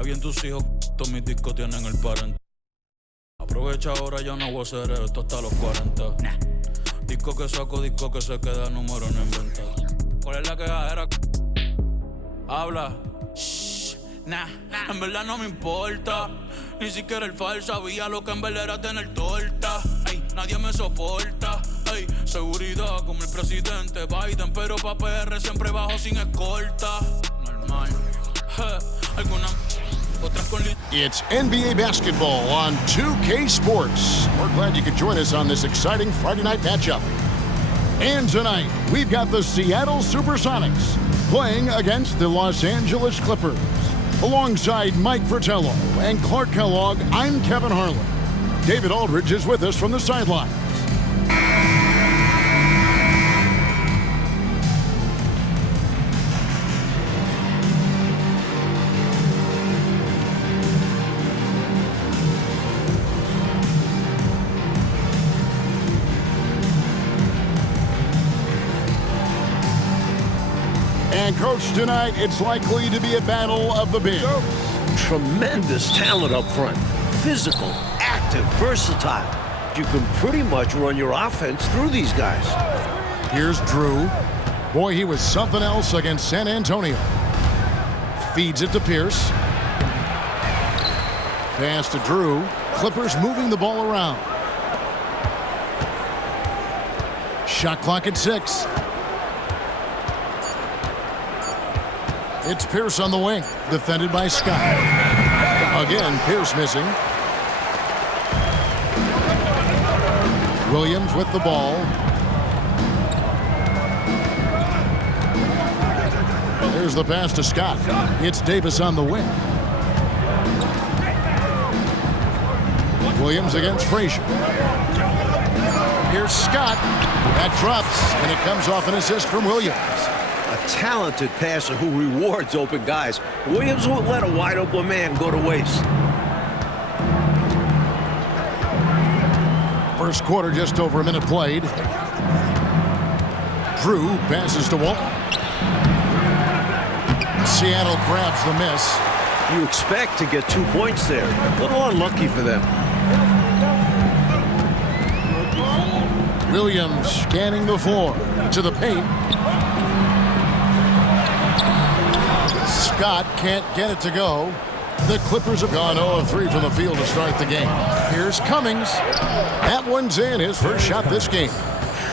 Ya bien tus hijos, todos mis discos tienen el parente. Aprovecha ahora, yo no voy a hacer esto hasta los 40. Nah. Disco que saco, disco que se queda, número no inventa. ¿Cuál es la quejadera? Habla. Shh, nah, en verdad no me importa. Ni siquiera el fal sabía lo que en verdad era tener torta. Ey, nadie me soporta. Ey, seguridad como el presidente Biden, pero pa' PR siempre bajo sin escolta. Normal. Alguna otras con It's NBA basketball on 2K Sports. We're glad you could join us on this exciting Friday night matchup. And tonight, we've got the Seattle SuperSonics playing against the Los Angeles Clippers. Alongside Mike Fratello and Clark Kellogg, I'm Kevin Harlan. David Aldridge is with us from the sidelines. And coach, tonight it's likely to be a battle of the bigs. Tremendous talent up front. Physical, active, versatile. You can pretty much run your offense through these guys. Here's Drew. Boy, he was something else against San Antonio. Feeds it to Pierce. Pass to Drew. Clippers moving the ball around. Shot clock at 6. It's Pierce on the wing, defended by Scott. Again, Pierce missing. Williams with the ball. There's the pass to Scott. It's Davis on the wing. Williams against Frazier. Here's Scott. That drops, and it comes off an assist from Williams. A talented passer who rewards open guys. Williams won't let a wide open man go to waste. First quarter, just over a minute played. Drew passes to Walton. Seattle grabs the miss. You expect to get 2 points there. A little unlucky for them. Williams scanning the floor to the paint. Scott can't get it to go. The Clippers have gone 0 of 3 from the field to start the game. Here's Cummings. That one's in, his first shot this game.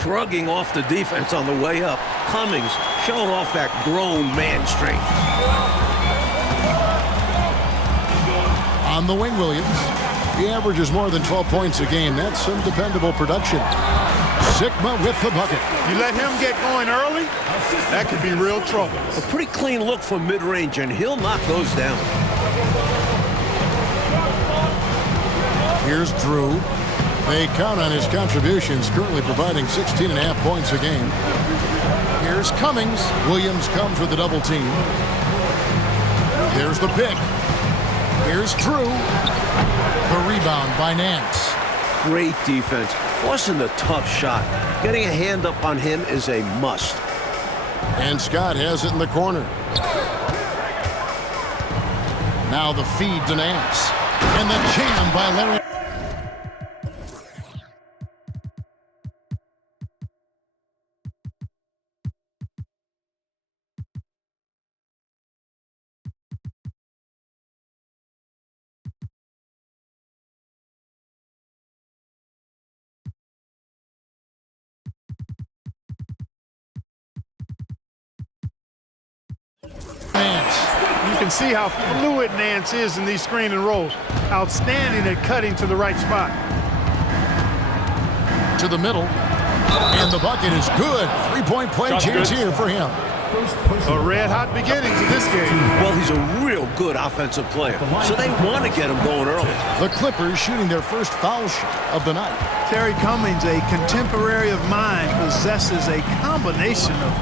Shrugging off the defense on the way up. Cummings showing off that grown man strength. On the wing, Williams. He averages more than 12 points a game. That's some dependable production. Sigma with the bucket. You let him get going early, that could be real trouble. A pretty clean look from mid-range, and he'll knock those down. Here's Drew. They count on his contributions, currently providing 16.5 points a game. Here's Cummings. Williams comes with a double team. There's the pick. Here's Drew. The rebound by Nance. Great defense, forcing the tough shot. Getting a hand up on him is a must. And Scott has it in the corner. Now the feed to Nance. And the jam by Larry. You can see how fluid Nance is in these screen and rolls. Outstanding at cutting to the right spot. To the middle. And the bucket is good. Three-point play chance here for him. A red-hot beginning to this game. Well, he's a real good offensive player, so they want to get him going early. The Clippers shooting their first foul shot of the night. Terry Cummings, a contemporary of mine, possesses a combination of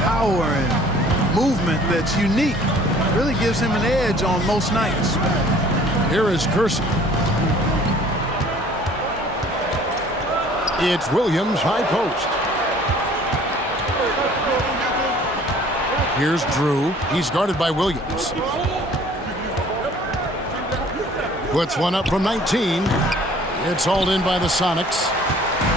power and movement that's unique. Really gives him an edge on most nights. Here is Kersey. It's Williams, high post. Here's Drew. He's guarded by Williams. Puts one up from 19. It's hauled in by the Sonics.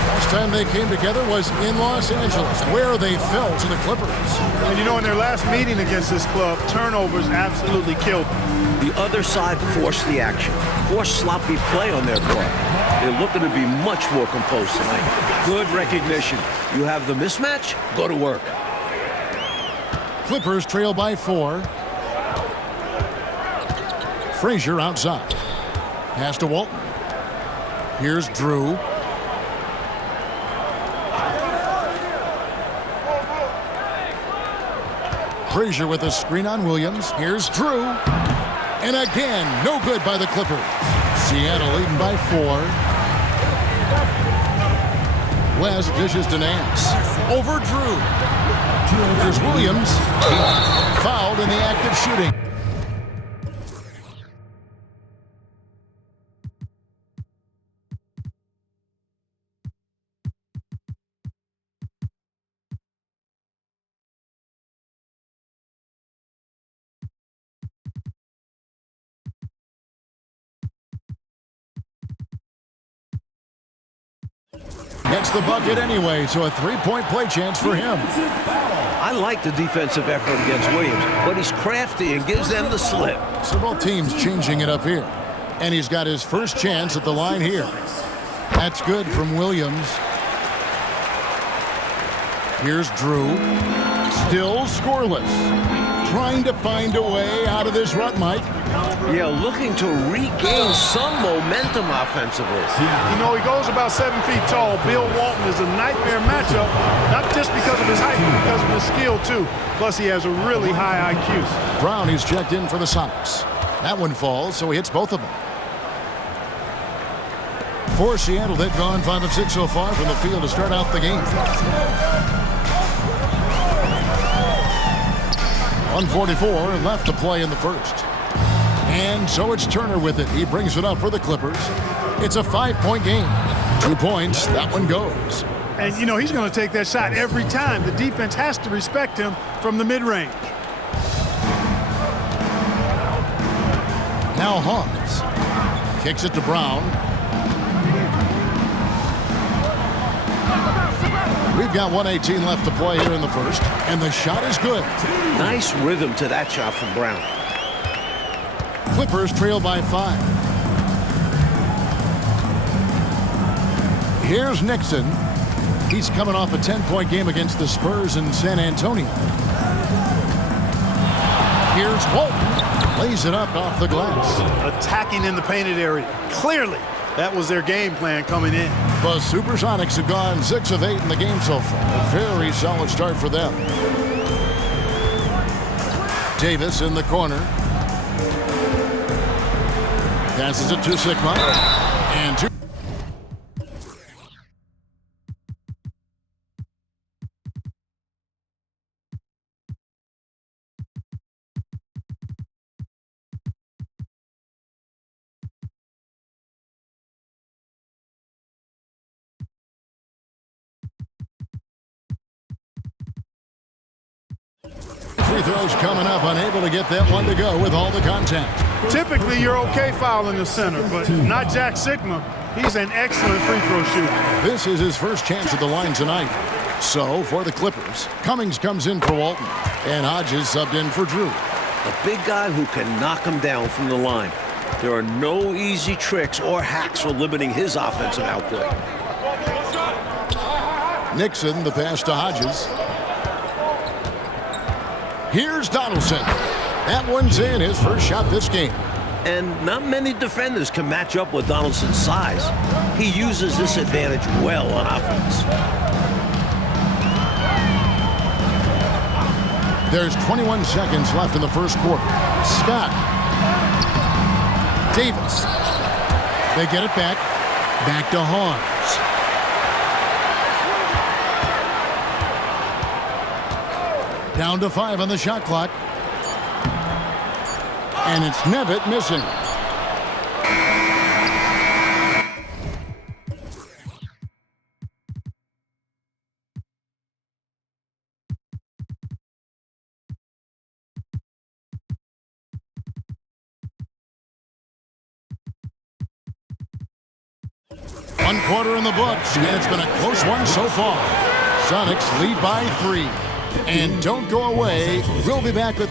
Last time they came together was in Los Angeles, where they fell to the Clippers. And you know, in their last meeting against this club, turnovers absolutely killed them. The other side forced the action, forced sloppy play on their part. They're looking to be much more composed tonight. Good recognition. You have the mismatch, go to work. Clippers trail by 4. Frazier outside. Pass to Walton. Here's Drew. Frazier with a screen on Williams. Here's Drew. And again, no good by the Clippers. Seattle leading by 4. West dishes to Nance. Over Drew. Here's Williams. Fouled in the act of shooting. Gets the bucket anyway, so a three-point play chance for him. I like the defensive effort against Williams, but he's crafty and gives them the slip. So both teams changing it up here. And he's got his first chance at the line here. That's good from Williams. Here's Drew. Still scoreless. Trying to find a way out of this rut, Mike. Yeah, looking to regain some momentum offensively. You know, he goes about 7 feet tall. Bill Walton is a nightmare matchup, not just because of his height, but because of his skill, too. Plus, he has a really high IQ. Brown is checked in for the Sonics. That one falls, so he hits both of them. For Seattle, they've gone 5 of 6 so far from the field to start out the game. 1:44 left to play in the first. And so it's Turner with it. He brings it up for the Clippers. It's a 5-point game. 2 points. That one goes. And, you know, he's going to take that shot every time. The defense has to respect him from the mid-range. Now Hawes kicks it to Brown. We've got 1:18 left to play here in the first, and the shot is good. Nice rhythm to that shot from Brown. Clippers trail by 5. Here's Nixon. He's coming off a 10-point game against the Spurs in San Antonio. Here's Walton. Lays it up off the glass. Attacking in the painted area. Clearly, that was their game plan coming in. The SuperSonics have gone 6 of 8 in the game so far. A very solid start for them. Davis in the corner. Passes it to Sigma. And to free throws coming up, unable to get that one to go with all the contact. Typically, you're okay fouling the center, but not Jack Sigma. He's an excellent free throw shooter. This is his first chance at the line tonight. So, for the Clippers, Cummings comes in for Walton, and Hodges subbed in for Drew. A big guy who can knock him down from the line. There are no easy tricks or hacks for limiting his offensive output. Nixon, the pass to Hodges. Here's Donaldson. That one's in, his first shot this game. And not many defenders can match up with Donaldson's size. He uses this advantage well on offense. There's 21 seconds left in the first quarter. Scott. Davis. They get it back. Back to Hawes. Down to 5 on the shot clock. And it's Nevitt missing. One quarter in the books, and it's been a close one so far. Sonics lead by 3. And don't go away. We'll be back with...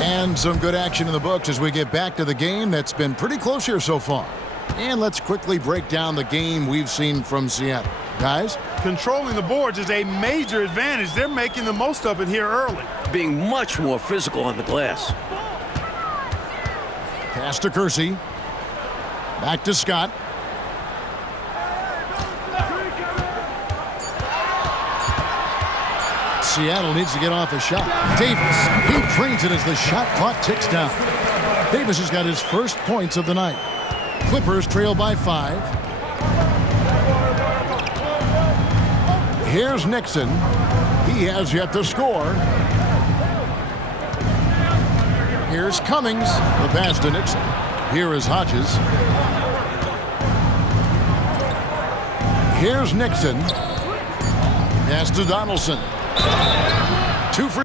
And some good action in the books as we get back to the game that's been pretty close here so far. And let's quickly break down the game we've seen from Seattle. Guys? Controlling the boards is a major advantage. They're making the most of it here early. Being much more physical on the glass. Pass to Kersey. Back to Scott. Seattle needs to get off a shot. Davis, he trains it as the shot clock ticks down. Davis has got his first points of the night. Clippers trail by 5. Here's Nixon. He has yet to score. Here's Cummings. The pass to Nixon. Here is Hodges. Here's Nixon. Pass to Donaldson. 2 for...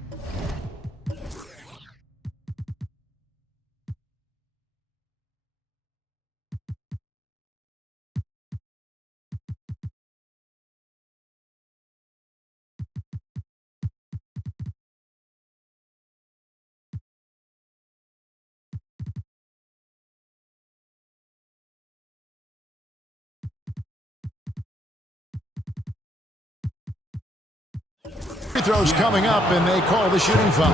Free throws coming up, and they call the shooting foul.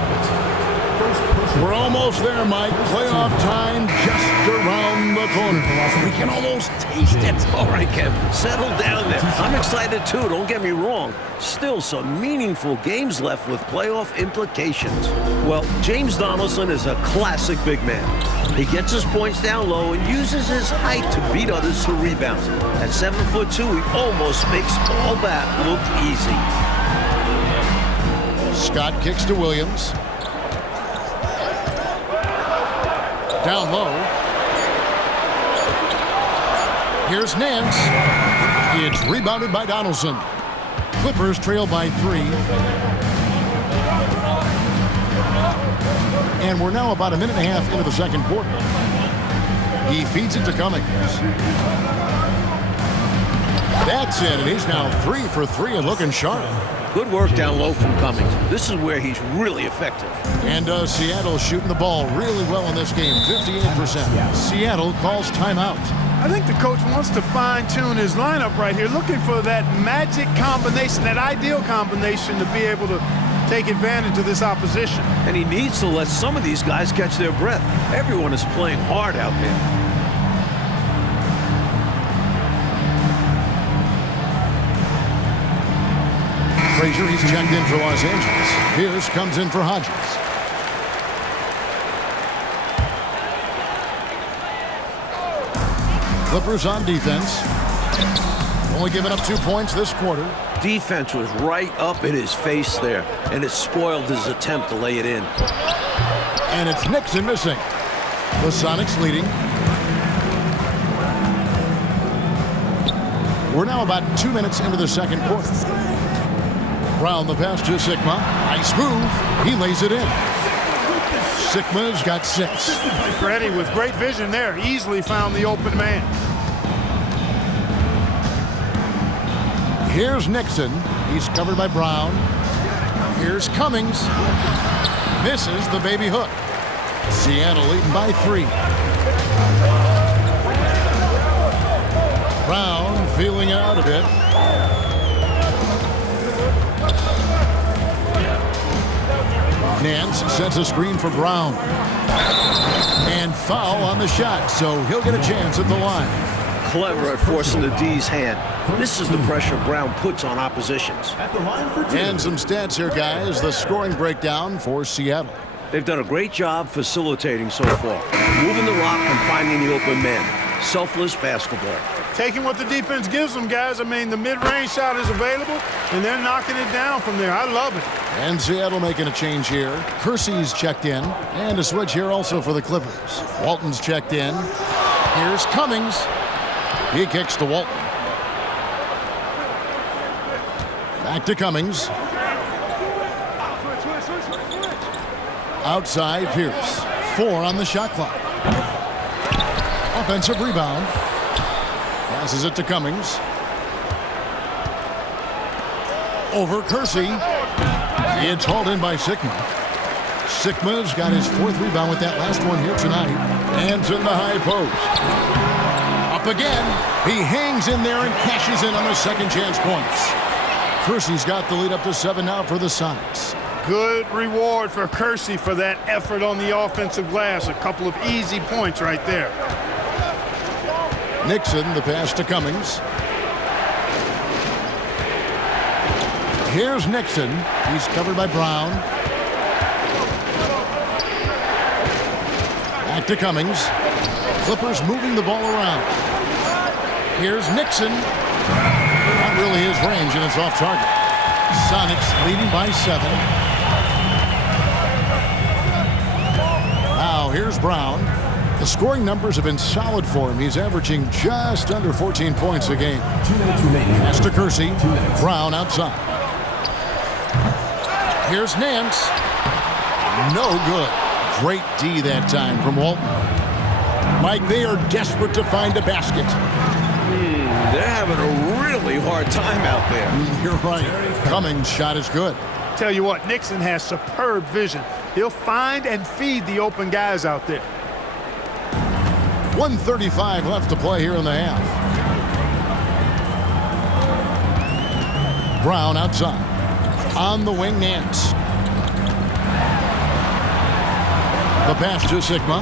We're almost there, Mike. Playoff time just around the corner. We can almost taste it. All right, Kev, settle down there. I'm excited, too. Don't get me wrong. Still some meaningful games left with playoff implications. Well, James Donaldson is a classic big man. He gets his points down low and uses his height to beat others to rebounds. At 7'2", he almost makes all that look easy. Scott kicks to Williams. Down low. Here's Nance. It's rebounded by Donaldson. Clippers trail by 3. And we're now about a minute and a half into the second quarter. He feeds it to Cummings. That's it, and he's now 3 for 3 and looking sharp. Good work down low from Cummings. This is where he's really effective. And Seattle shooting the ball really well in this game, 58%. Seattle calls timeout. I think the coach wants to fine-tune his lineup right here, looking for that magic combination, that ideal combination to be able to take advantage of this opposition. And he needs to let some of these guys catch their breath. Everyone is playing hard out there. Frazier, he's checked in for Los Angeles. Pierce comes in for Hodges. Clippers on defense. Only giving up 2 points this quarter. Defense was right up in his face there, and it spoiled his attempt to lay it in. And it's Nixon missing. The Sonics leading. We're now about 2 minutes into the second quarter. Brown the pass to Sigma. Nice move. He lays it in. Sigma's got 6. Freddie with great vision there. Easily found the open man. Here's Nixon. He's covered by Brown. Here's Cummings. Misses the baby hook. Seattle leading by 3. Brown feeling it out a bit. Nance sets a screen for Brown. And foul on the shot, so he'll get a chance at the line. Clever at forcing the D's hand. This is the pressure Brown puts on oppositions. And some stats here, guys. The scoring breakdown for Seattle. They've done a great job facilitating so far. Moving the rock and finding the open man. Selfless basketball. Taking what the defense gives them, guys. I mean, the mid-range shot is available, and they're knocking it down from there. I love it. And Seattle making a change here. Kersey's checked in. And a switch here also for the Clippers. Walton's checked in. Here's Cummings. He kicks to Walton. Back to Cummings. Outside Pierce. 4 on the shot clock. Offensive rebound. Passes it to Cummings. Over Kersey. It's hauled in by Sigma. Sigma's got his 4th rebound with that last one here tonight. Hands in the high post. Up again. He hangs in there and cashes in on the second chance points. Kersey's got the lead up to 7 now for the Sonics. Good reward for Kersey for that effort on the offensive glass. A couple of easy points right there. Nixon, the pass to Cummings. Here's Nixon. He's covered by Brown. Back to Cummings. Clippers moving the ball around. Here's Nixon. Not really his range, and it's off target. Sonics leading by 7. Now here's Brown. The scoring numbers have been solid for him. He's averaging just under 14 points a game. 2 minutes remaining. Pass to Kersey. 2 minutes. Brown outside. Here's Nance. No good. Great D that time from Walton. Mike, they are desperate to find a basket. They're having a really hard time out there. You're right. Cummings' shot is good. Tell you what, Nixon has superb vision. He'll find and feed the open guys out there. 1:35 left to play here in the half. Brown outside. On the wing, Nance. The pass to Sigma.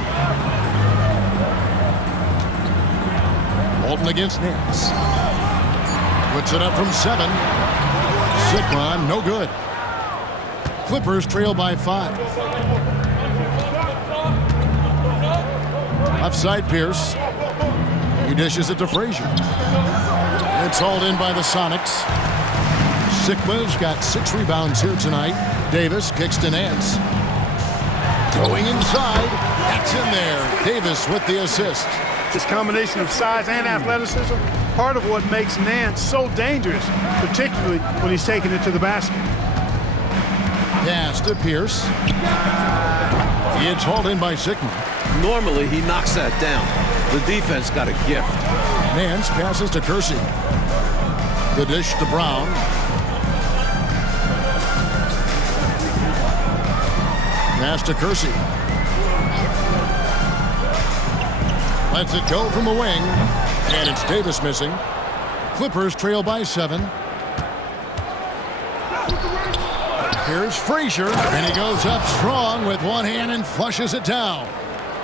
Walton against Nance. Puts it up from 7. Sigma, no good. Clippers trail by 5. Offside Pierce. He dishes it to Frazier. It's hauled in by the Sonics. Sigma's got 6 rebounds here tonight. Davis kicks to Nance. Going inside. That's in there. Davis with the assist. This combination of size and athleticism, part of what makes Nance so dangerous, particularly when he's taking it to the basket. Pass to Pierce. It's hauled in by Sigma. Normally, he knocks that down. The defense got a gift. Nance passes to Kersey. The dish to Brown. Pass to Kersey. Lets it go from the wing. And it's Davis missing. Clippers trail by 7. Here's Frazier. And he goes up strong with one hand and flushes it down.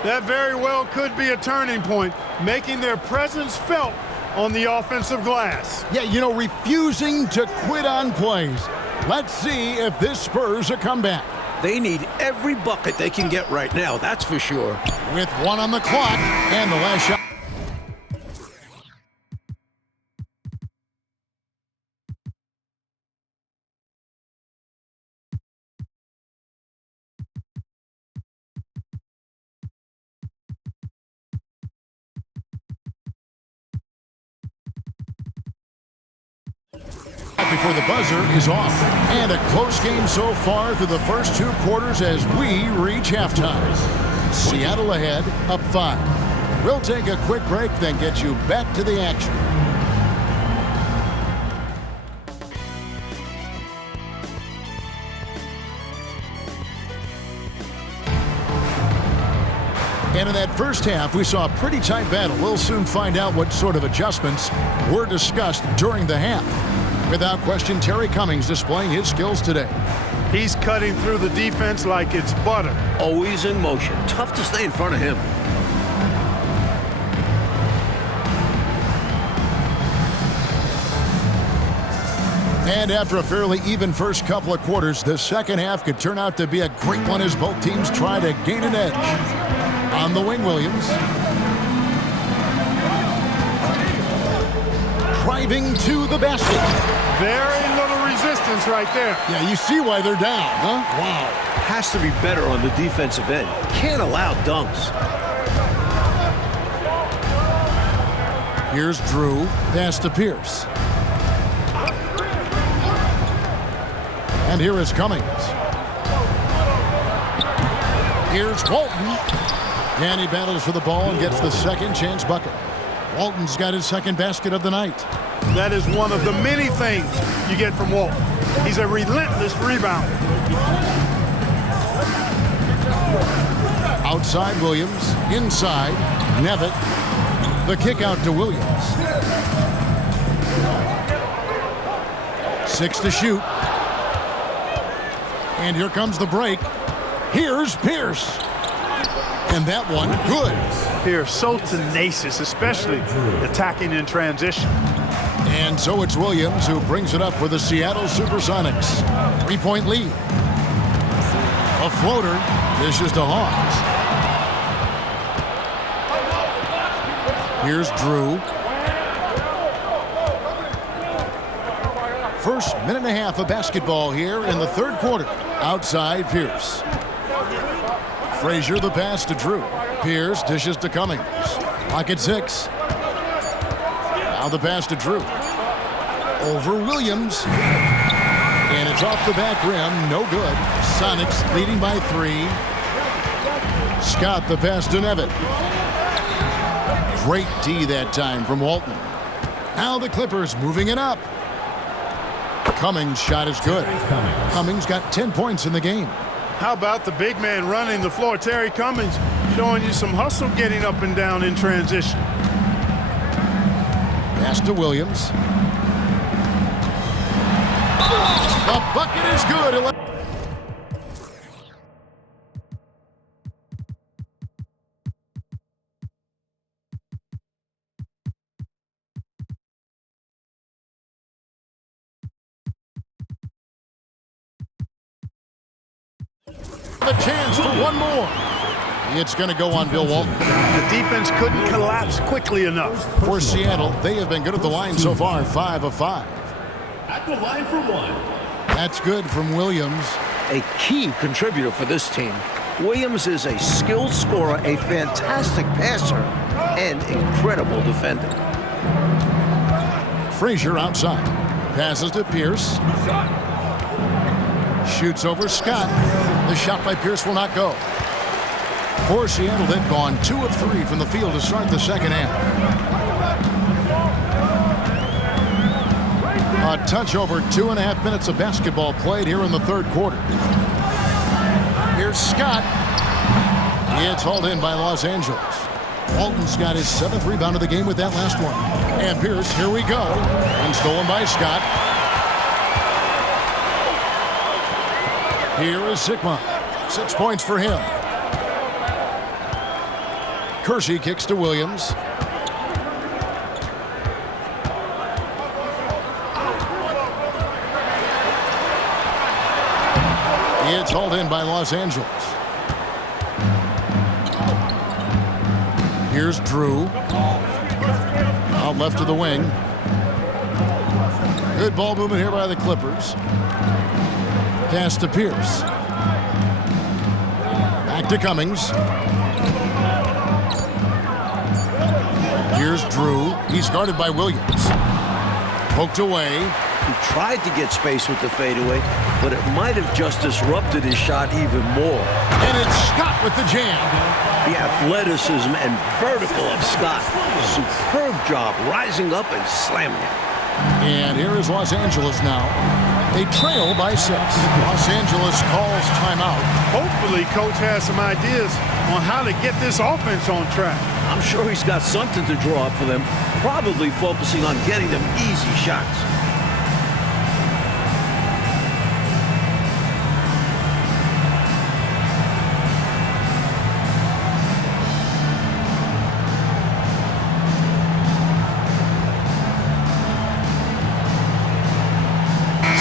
That very well could be a turning point, making their presence felt on the offensive glass. Yeah, you know, refusing to quit on plays. Let's see if this spurs a comeback. They need every bucket they can get right now, that's for sure. With 1 on the clock and the last shot. Before the buzzer is off. And a close game so far through the first 2 quarters as we reach halftime. Seattle ahead, up 5. We'll take a quick break, then get you back to the action. And in that first half, we saw a pretty tight battle. We'll soon find out what sort of adjustments were discussed during the half. Without question, Terry Cummings displaying his skills today. He's cutting through the defense like it's butter. Always in motion. Tough to stay in front of him. And after a fairly even first couple of quarters, the second half could turn out to be a great one as both teams try to gain an edge. On the wing, Williams. Driving to the basket. Very little resistance right there. Yeah, you see why they're down, huh? Wow. Has to be better on the defensive end. Can't allow dunks. Here's Drew. Pass to Pierce. And here is Cummings. Here's Walton. And he battles for the ball and gets the second chance bucket. Walton's got his second basket of the night. That is one of the many things you get from Walton. He's a relentless rebounder. Outside Williams, inside Nevitt. The kick out to Williams. 6 to shoot. And here comes the break. Here's Pierce. And that one, good. Pierce so tenacious, especially attacking in transition. And so it's Williams who brings it up for the Seattle SuperSonics. 3-point lead. A floater. Dishes to Hawes. Here's Drew. First minute and a half of basketball here in the third quarter. Outside Pierce. Frazier the pass to Drew. Pierce dishes to Cummings. Pocket 6. Now the pass to Drew. Over Williams. And it's off the back rim. No good. Sonics leading by 3. Scott the pass to Nevitt. Great D that time from Walton. Now the Clippers moving it up. Cummings' shot is good. Cummings got 10 points in the game. How about the big man running the floor? Terry Cummings showing you some hustle getting up and down in transition. Pass to Williams. The bucket is good. A chance for one more. It's going to go on Bill Walton. The defense couldn't collapse quickly enough. For Seattle, they have been good at the line so far, 5 of 5. At the line for 1. That's good from Williams. A key contributor for this team. Williams is a skilled scorer, a fantastic passer, and incredible defender. Frazier outside. Passes to Pierce. Shoots over Scott. The shot by Pierce will not go. For Seattle, they've gone 2 of 3 from the field to start the second half. A touch over 2.5 minutes of basketball played here in the third quarter. Here's Scott. It's hauled in by Los Angeles. Walton's got his 7th rebound of the game with that last one. And Pierce, here we go. And stolen by Scott. Here is Sigma. 6 points for him. Kersey kicks to Williams. It's hauled in by Los Angeles. Here's Drew. Out left to the wing. Good ball movement here by the Clippers. Pass to Pierce. Back to Cummings. Here's Drew. He's guarded by Williams. Poked away. He tried to get space with the fadeaway, but it might have just disrupted his shot even more. And it's Scott with the jam. The athleticism and vertical of Scott. Superb job rising up and slamming it. And here is Los Angeles now. They trail by 6. Los Angeles calls timeout. Hopefully, Coach has some ideas on how to get this offense on track. I'm sure he's got something to draw up for them, probably focusing on getting them easy shots.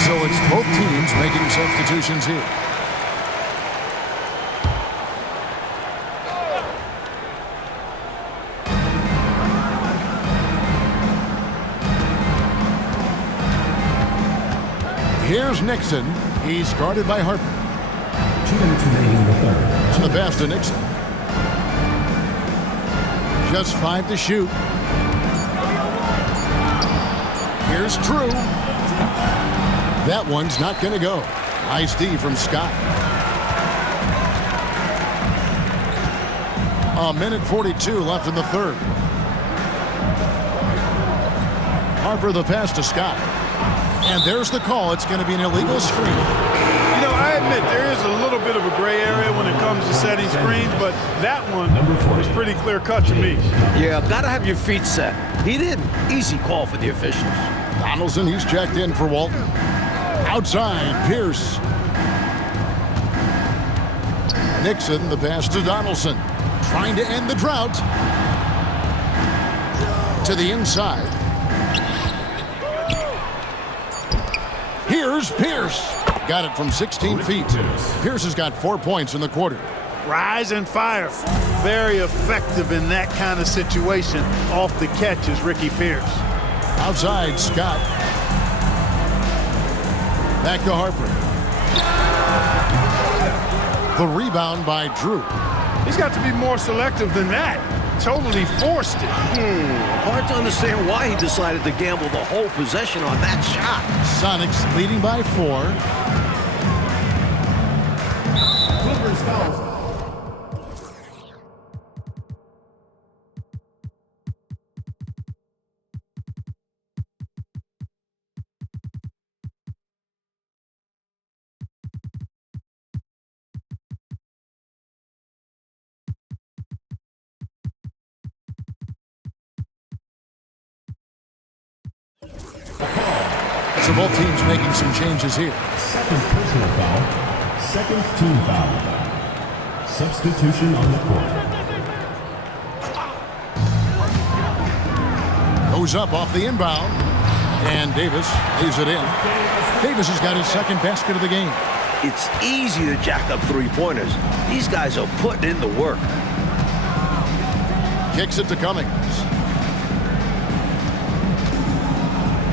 So it's both teams making substitutions here. Here's Nixon. He's guarded by Harper. 2 minutes remaining in the third. And the pass to Nixon. Just 5 to shoot. Here's Drew. That one's not going to go. Nice D from Scott. A minute 42 left in the third. Harper the pass to Scott. And there's the call. It's going to be an illegal screen. You know, I admit there is a little bit of a gray area when it comes to setting screens, but that one was pretty clear cut to me. Yeah, got to have your feet set. He didn't. Easy call for the officials. Donaldson, he's checked in for Walton. Outside, Pierce. Nixon, the pass to Donaldson. Trying to end the drought. To the inside. Here's Pierce. Got it from 16 feet. Pierce has got 4 points in the quarter. Rise and fire. Very effective in that kind of situation. Off the catch is Ricky Pierce. Outside, Scott. Back to Harper. The rebound by Drew. He's got to be more selective than that. Totally forced it. Hard to understand why he decided to gamble the whole possession on that shot. Sonics leading by 4. Clippers fouls. So both teams making some changes here. Second personal foul. Second team foul. Substitution on the court. Goes up off the inbound. And Davis lays it in. Davis has got his second basket of the game. It's easy to jack up three-pointers. These guys are putting in the work. Kicks it to Cummings.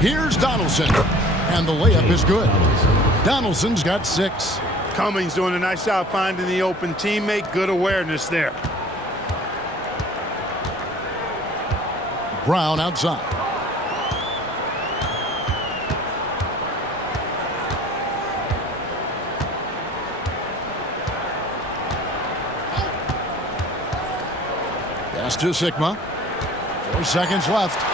Here's Donaldson. And the layup is good. Donaldson's got 6. Cummings doing a nice job finding the open teammate. Good awareness there. Brown outside. Pass to Sigma. 4 seconds left.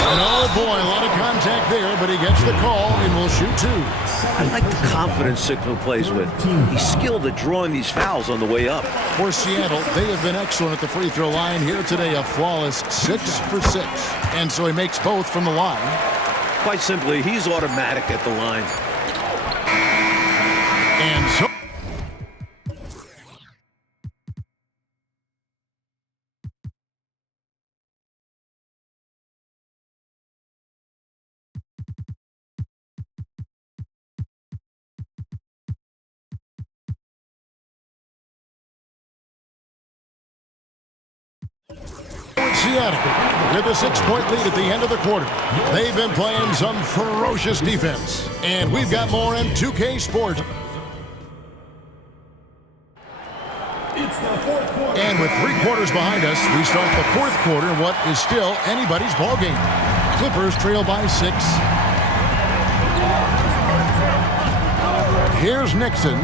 And oh boy, a lot of contact there, but he gets the call and will shoot 2. I like the confidence Sigma plays with. He's skilled at drawing these fouls on the way up. For Seattle, they have been excellent at the free throw line here today, a flawless 6 for 6. And so he makes both from the line. Quite simply, he's automatic at the line. And so Seattle with a 6-point lead at the end of the quarter. They've been playing some ferocious defense. And we've got more in 2K Sports. It's the fourth quarter. And with 3 quarters behind us, we start the 4th quarter in what is still anybody's ballgame. Clippers trail by 6. Here's Nixon.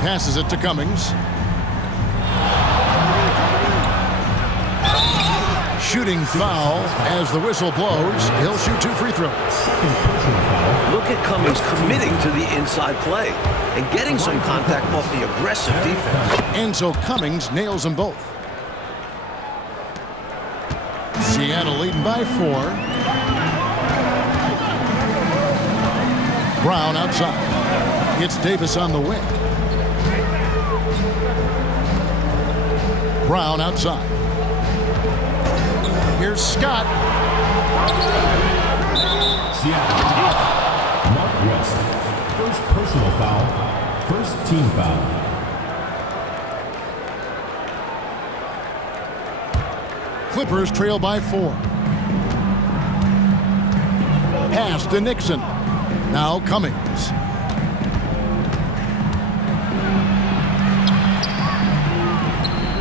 Passes it to Cummings. Shooting foul as the whistle blows. He'll shoot 2 free throws. Second personal foul. Look at Cummings committing to the inside play and getting some contact off the aggressive defense. And so Cummings nails them both. Seattle leading by 4. Brown outside. It's Davis on the wing. Brown outside. Here's Scott. Seattle. Mark West. First personal foul. First team foul. Clippers trail by 4. Pass to Nixon. Now Cummings.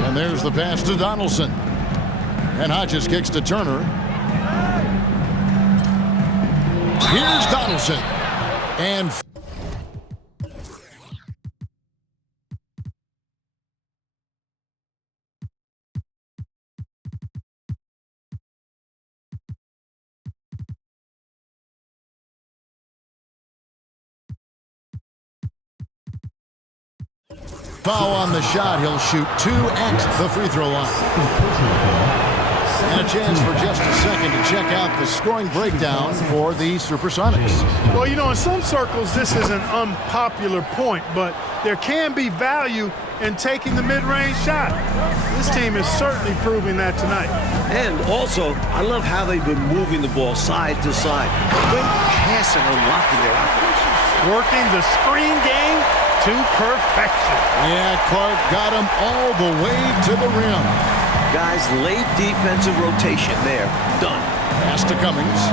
And there's the pass to Donaldson. And Hodges kicks to Turner. Here's Donaldson. And foul on the shot. He'll shoot 2 at the free throw line. And a chance for just a second to check out the scoring breakdown for the SuperSonics. Well, you know, in some circles, this is an unpopular point, but there can be value in taking the mid-range shot. This team is certainly proving that tonight. And also, I love how they've been moving the ball side to side. Great passing and unlocking their offense. Working the screen game to perfection. Yeah, Clark got him all the way to the rim. Guys, late defensive rotation there. Done. Pass to Cummings.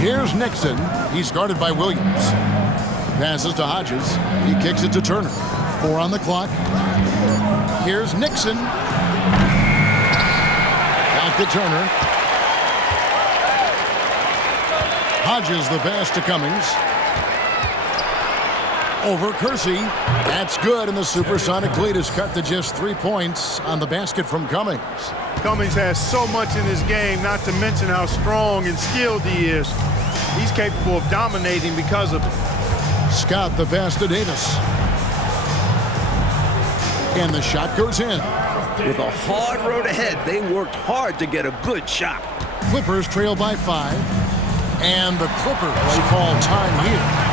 Here's Nixon. He's guarded by Williams. Passes to Hodges. He kicks it to Turner. 4 on the clock. Here's Nixon. Back to Turner. Hodges the pass to Cummings. Over Kersey. That's good, and the Supersonic lead is cut to just 3 points on the basket from Cummings. Cummings has so much in his game, not to mention how strong and skilled he is. He's capable of dominating because of it. Scott the pass to Davis. And the shot goes in. With a hard road ahead, they worked hard to get a good shot. Clippers trail by 5. And the Clippers call time here.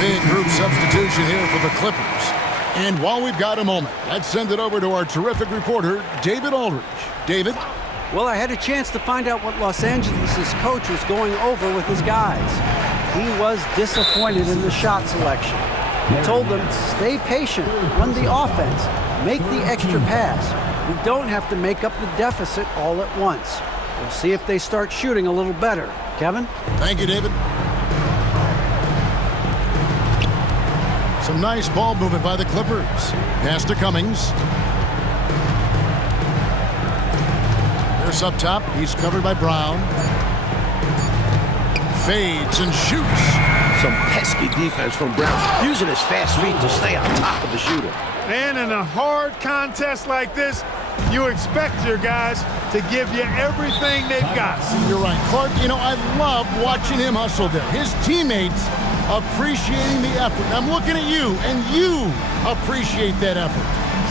Big group substitution here for the Clippers. And while we've got a moment, let's send it over to our terrific reporter, David Aldridge. David? Well, I had a chance to find out what Los Angeles' coach was going over with his guys. He was disappointed in the shot selection. He told them, stay patient, run the offense, make the extra pass. We don't have to make up the deficit all at once. We'll see if they start shooting a little better. Kevin? Thank you, David. Some nice ball movement by the Clippers. Pass to Cummings. Pierce up top. He's covered by Brown. Fades and shoots. Some pesky defense from Brown, using his fast feet to stay on top of the shooter. And in a hard contest like this, you expect your guys to give you everything they've got. You're right, Clark. You know, I love watching him hustle there. His teammates appreciating the effort. I'm looking at you, and you appreciate that effort.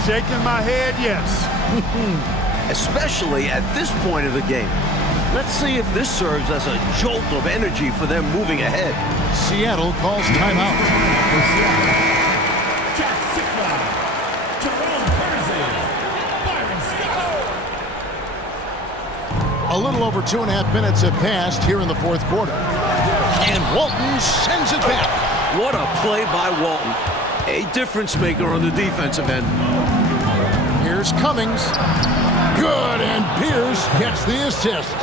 Shaking my head, yes. Especially at this point of the game. Let's see if this serves as a jolt of energy for them moving ahead. Seattle calls timeout. A little over 2.5 minutes have passed here in the fourth quarter. And Walton sends it back. What a play by Walton. A difference maker on the defensive end. Here's Cummings. Good, and Pierce gets the assist.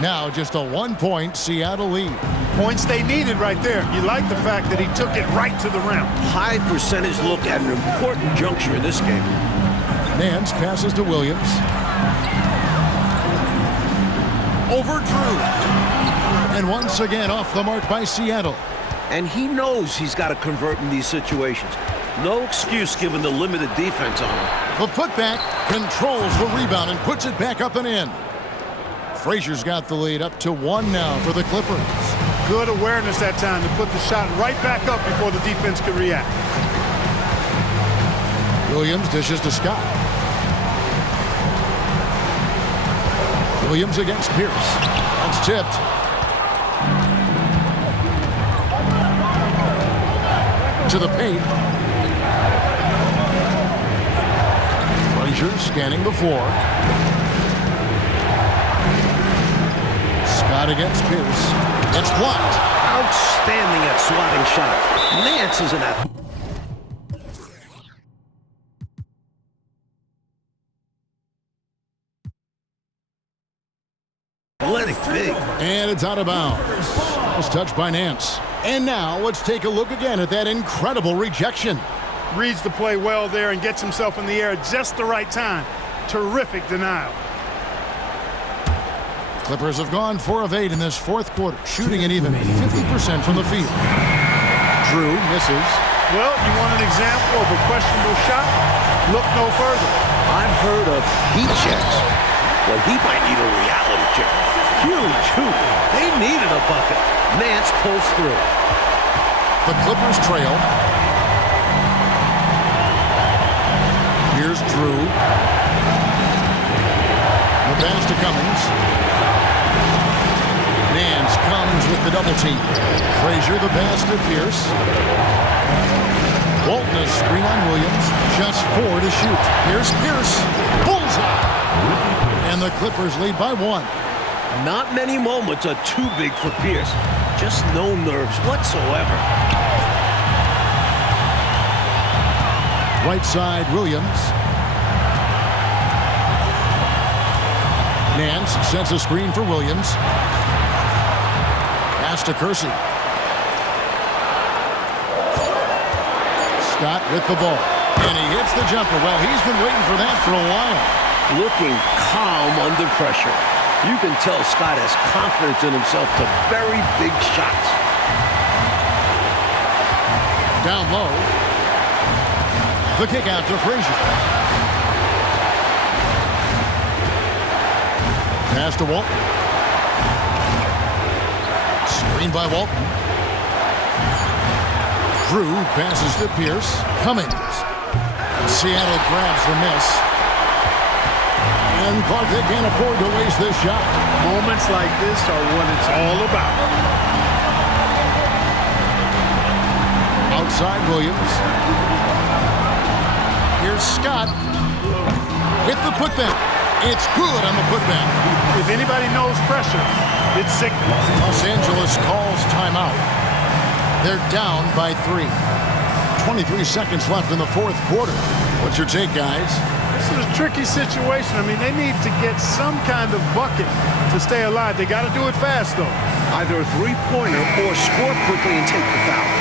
Now just a 1-point Seattle lead. Points they needed right there. You like the fact that he took it right to the rim. High percentage look at an important juncture in this game. Nance passes to Williams. Over Drew. And once again off the mark by Seattle. And he knows he's got to convert in these situations. No excuse given the limited defense on him. The putback controls the rebound and puts it back up and in. Frazier's got the lead up to 1 now for the Clippers. Good awareness that time to put the shot right back up before the defense could react. Williams dishes to Scott. Williams against Pierce. That's tipped. To the paint. Frazier scanning the floor. Scott against Pierce. It's blocked. Outstanding at swatting shot. Nance is an athlete. athletic big. And it's out of bounds. Last touch by Nance. And now let's take a look again at that incredible rejection. Reads the play well there and gets himself in the air at just the right time. Terrific denial. Clippers have gone 4 of 8 in this fourth quarter, shooting at even 50% from the field. Drew misses. Well, you want an example of a questionable shot? Look no further. I've heard of heat checks. Well, he might need a reality check. Huge hoop. They needed a bucket. Nance pulls through. The Clippers trail. Here's Drew. The pass to Cummings. Nance comes with the double team. Frazier the pass to Pierce. Walton a screen on Williams. Just 4 to shoot. Here's Pierce. Bullseye. And the Clippers lead by 1. Not many moments are too big for Pierce. Just no nerves whatsoever. Right side, Williams. Nance sets a screen for Williams. Pass to Kersey. Scott with the ball. And he hits the jumper. Well, he's been waiting for that for a while. Looking calm under pressure. You can tell Scott has confidence in himself to very big shots. Down low. The kick out to Frazier. Pass to Walton. Screen by Walton. Drew passes to Pierce. Cummings. Seattle grabs the miss. And Clark, they can't afford to waste this shot. Moments like this are what it's all about. Outside Williams. Here's Scott with the putback. It's good on the putback. If anybody knows pressure, it's sickening. Los Angeles calls timeout. They're down by 3. 23 seconds left in the fourth quarter. What's your take, guys? This is a tricky situation. I mean, they need to get some kind of bucket to stay alive. They got to do it fast, though. Either a three-pointer or score quickly and take the foul.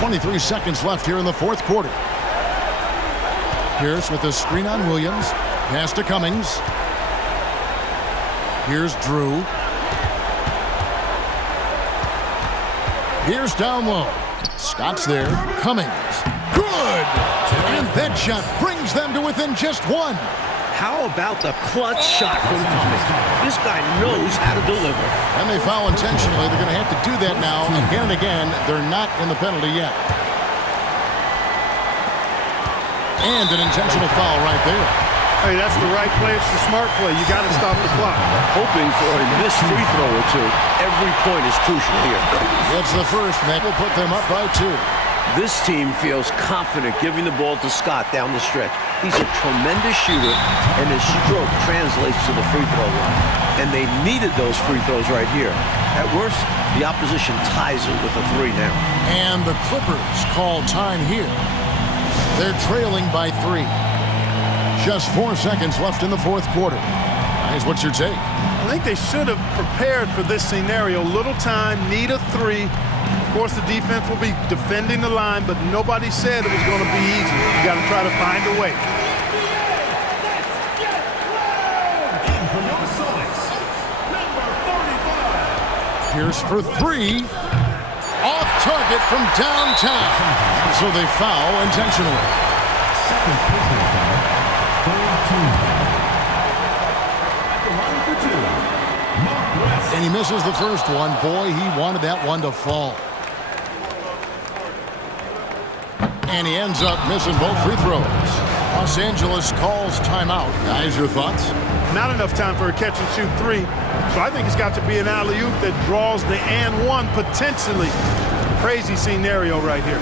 23 seconds left here in the fourth quarter. Pierce with the screen on Williams. Pass to Cummings. Here's Drew. Here's down low. Scott's there. Cummings. Good! And that shot brings them to within just 1. How about the clutch shot from Cummings? This guy knows how to deliver. And they foul intentionally. They're going to have to do that now again and again. They're not in the penalty yet. And an intentional foul right there. Hey, that's the right play. It's the smart play. You got to stop the clock. Hoping for a missed free throw or two. Every point is crucial here. It's the first, Matt. Will put them up by 2. This team feels confident giving the ball to Scott down the stretch. He's a tremendous shooter, and his stroke translates to the free throw line. And they needed those free throws right here. At worst, the opposition ties it with a 3 now. And the Clippers call time here. They're trailing by 3. Just 4 seconds left in the fourth quarter. Guys, what's your take? I think they should have prepared for this scenario. Little time, need a 3. Of course, the defense will be defending the line, but nobody said it was going to be easy. You got to try to find a way. Pierce for 3. Off target from downtown. So they foul intentionally. Second personal foul. Third team foul. At the line for 2, Mark West. And he misses the first one. Boy, he wanted that one to fall. And he ends up missing both free throws. Los Angeles calls timeout. Guys, your thoughts? Not enough time for a catch-and-shoot 3. So I think it's got to be an alley-oop that draws the and one potentially. Crazy scenario right here.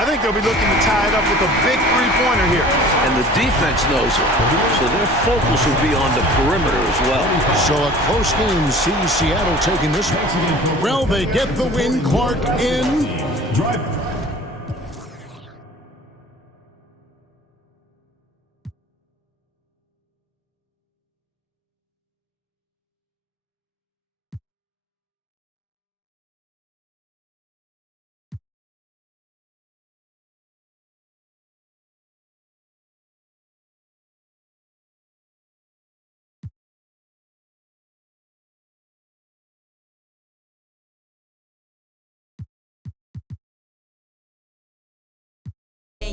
I think they'll be looking to tie it up with a big three-pointer here. and the defense knows it. So their focus will be on the perimeter as well. So a close game sees Seattle taking this one. Well, they get the win. Clark in.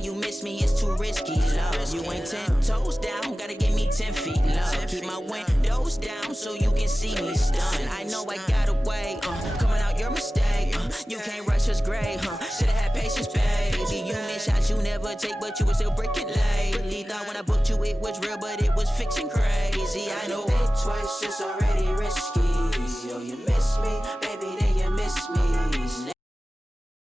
You miss me, it's too risky, love. You ain't 10 toes down, gotta give me 10 feet, love. Keep my windows down so you can see me stunned. I know I got away, coming out your mistake. You can't rush us great, should've had patience, baby. You miss shots you never take, but you were still breaking lately. Thought when I booked you it was real, but it was fiction crazy. I know twice, just already.